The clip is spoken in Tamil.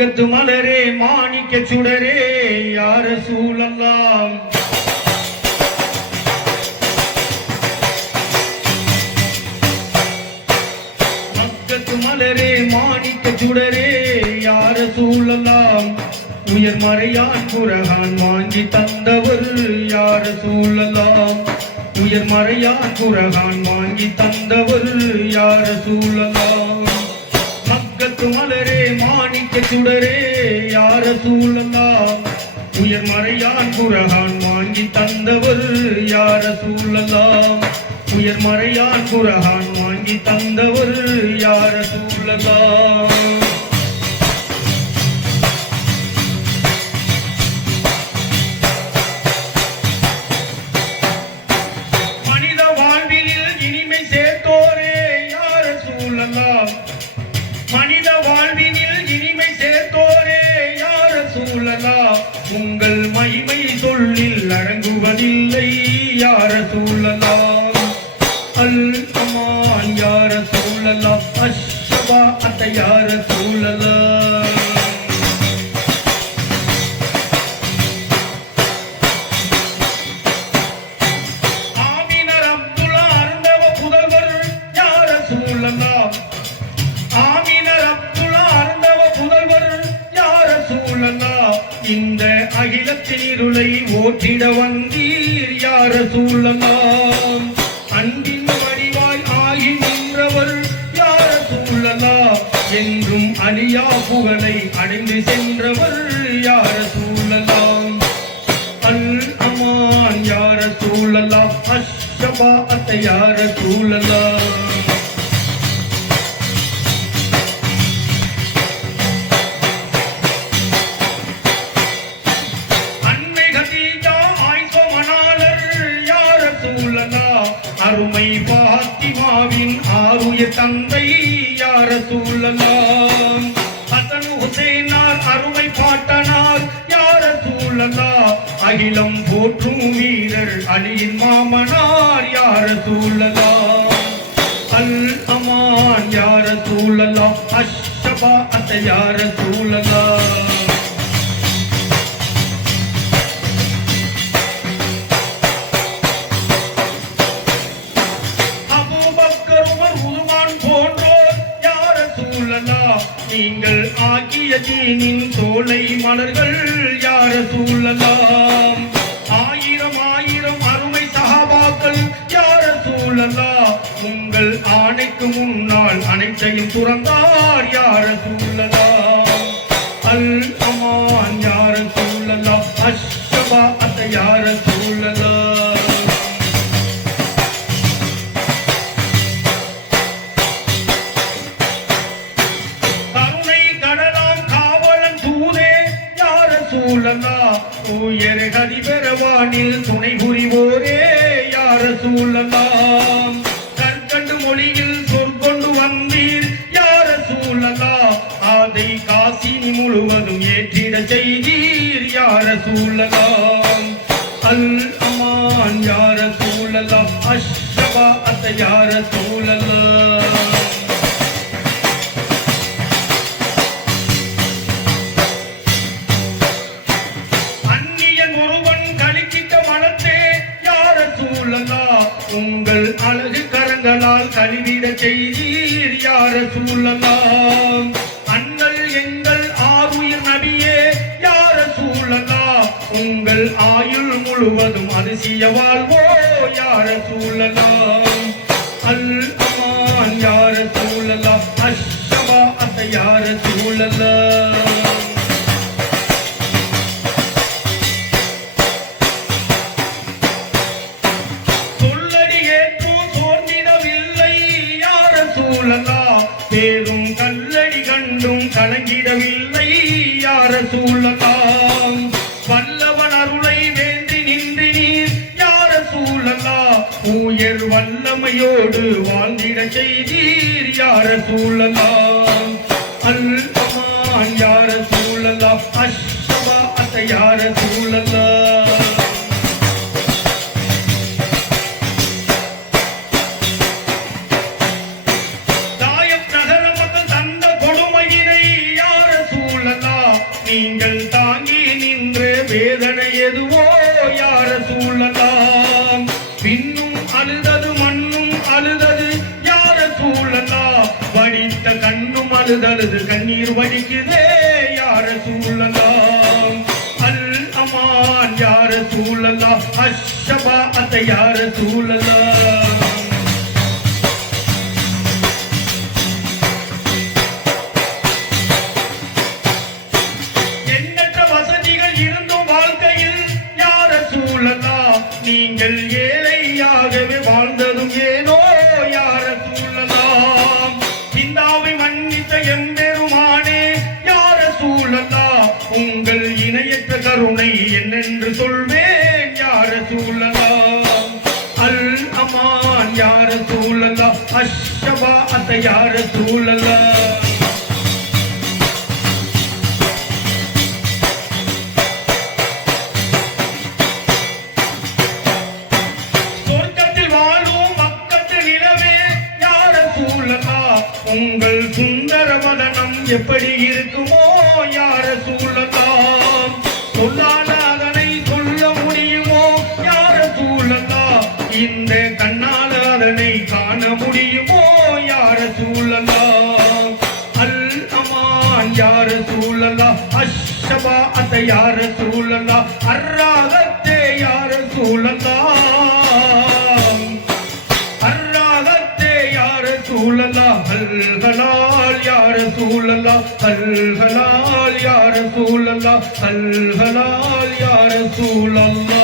மக்கத்து மலரே மாணிக்க சுடரே யா ரசூலல்லாஹ் மக்கத்து மலரே மாணிக்க சுடரே யா ரசூலல்லாஹ் உயர் மறையான் குரகான் வாங்கி தந்தவர் யா ரசூலல்லாஹ் உயர் மறையான் குரகான் வாங்கி தந்தவர் யா ரசூலல்லாஹ் மக்கத்து மலரே மாணிக்க சுடரே யா ரசூலல்லாஹ் உயர் மறையான் குரகான் வாங்கி தந்தவர் யா ரசூலல்லாஹ் உயர் மறையான் குரகான் வாங்கி தந்தவர் யா ரசூலல்லாஹ் மனித வாழ்வினில் இனிமை சேர்த்தோரே யா ரசூலல்லாஹ் மனித வாழ்வினில் இனிமை சேர்த்தோரே யா ரசூலல்லாஹ் உங்கள் மகிமை சொல்லில் அடங்குவதில்லை யா ரசூலல்லாஹ் அல் அமான் யா ரசூலல்லாஹ் அஷ்ஷபாஅத் யா ரசூலல்லாஹ் ஆமினர் அப்துல்லா அருந்தவ புதல்வர் யா ரசூலல்லாஹ் ஆமினர் அப்துல்லா அருந்தவ புதல்வர் யா ரசூலல்லாஹ் இந்த அகிலத்தின் இருளை ஓட்டிட வந்தீர் யா ரசூலல்லாஹ் அன்பின் வடிவாய் ஆகி நின்றவர் யா ரசூலல்லாஹ் என்றும் அழியா புகழை அடைந்து சென்றவர் யா ரசூலல்லாஹ் அல் அமான் யா ரசூலல்லாஹ் அஷ்ஷபாஅத் யா ரசூலல்லாஹ் அருமை பாத்திமாவின் ஆருய தந்தை யா ரசூலல்லாஹ் ஹசன் ஹுசைனார் அருமை பாட்டனார் யா ரசூலல்லாஹ் அகிலம் போற்றும் வீரர் அலியின் மாமனார் யா ரசூலல்லாஹ் அல் அமான் யா ரசூலல்லாஹ் அஷ்ஷபாஅத் யா ரசூலல்லாஹ் நீங்கள் ஆகிய தீனின் சோலை மலர்கள் யா ரசூலல்லாஹ் ஆயிரம் ஆயிரம் அருமை சஹாபாக்கள் யா ரசூலல்லாஹ் உங்கள் ஆணைக்கு முன்னால் அனைத்தையும் துறந்தார் யா ரசூலல்லாஹ் அல் அமான் யா ரசூலல்லாஹ் அஷ்ஷபாஅத் யா ரசூலல்லாஹ் உயர் கதிபெறவானில் துணை புரிவோரே யா ரசூலல்லாஹ் கற்கண்டு மொழியில் சொற்கொண்டு வந்தீர் யா ரசூலல்லாஹ் அதை காசினி முழுவதும் ஏற்றிட செய்தீர் யா ரசூலல்லாஹ் அல் அமான் யா ரசூலல்லாஹ் அஷ்ஷபாஅத் யா ரசூலல்லாஹ் உங்கள் அழகு கரங்களால் கழுவிட செய்தீர் யா ரசூலல்லாஹ் அண்ணல் எங்கள் ஆருயிர் நபியே யா ரசூலல்லாஹ் உங்கள் ஆயுள் முழுவதும் அதிசய வாழ்வோ யா ரசூலல்லாஹ் அல் அமான் யா ரசூலல்லாஹ் அஷ்ஷபாஅத் யா ரசூலல்லாஹ் பேரும் கல்லடி கண்டும் கலங்கிடவில்லை யா ரசூலல்லாஹ் வல்லவன் அருளை வேண்டி நின்று நீர் யா ரசூலல்லாஹ் உயர் வல்லமையோடு வாழ்ந்திட செய்தீர் யா ரசூலல்லாஹ் அல் அமான் யா ரசூலல்லாஹ் அஷ்ஷபாஅத் யா ரசூலல்லாஹ் தாயப் நகர மக்கள் தந்த கொடுமையினை யா ரசூலல்லாஹ் அழுதழுது கண்ணீர் வடிக்குதே யார சூழலாம் அல் அமான் யார சூழலா அஷ்ஷபா அத்தை யார சூழலா நீங்கள் ஏழையாகவே வாழ்ந்ததும் ஏனோ யார சூழலாம் இந்தாவை மன்னித்த எம்பெருமானே யார சூழலா உங்கள் இணையற்ற கருணை என்னென்று சொல்வேன் யார சூழலாம் அல் அமான் யார சூழலா அஷ்ஷபா அத்த யார சூழலா உங்கள் சுந்தரவதனம் எப்படி இருக்குமோ யார சூழலாம் சொல்லாத அதனை சொல்ல முடியுமோ யார சூழலா இந்த கண்ணால் அதனை காண முடியுமோ யார சூழலா அல் அமான் யார சூழலா அஷ்ஷபா அத்த யார சூழலா அர்ராகத்தே யார சூழலா சூழலா ஹல்ஹலால் யார சூழலா ஹல்ஹலால் யார சூழலா ஹல்ஹலால் யார சூழலா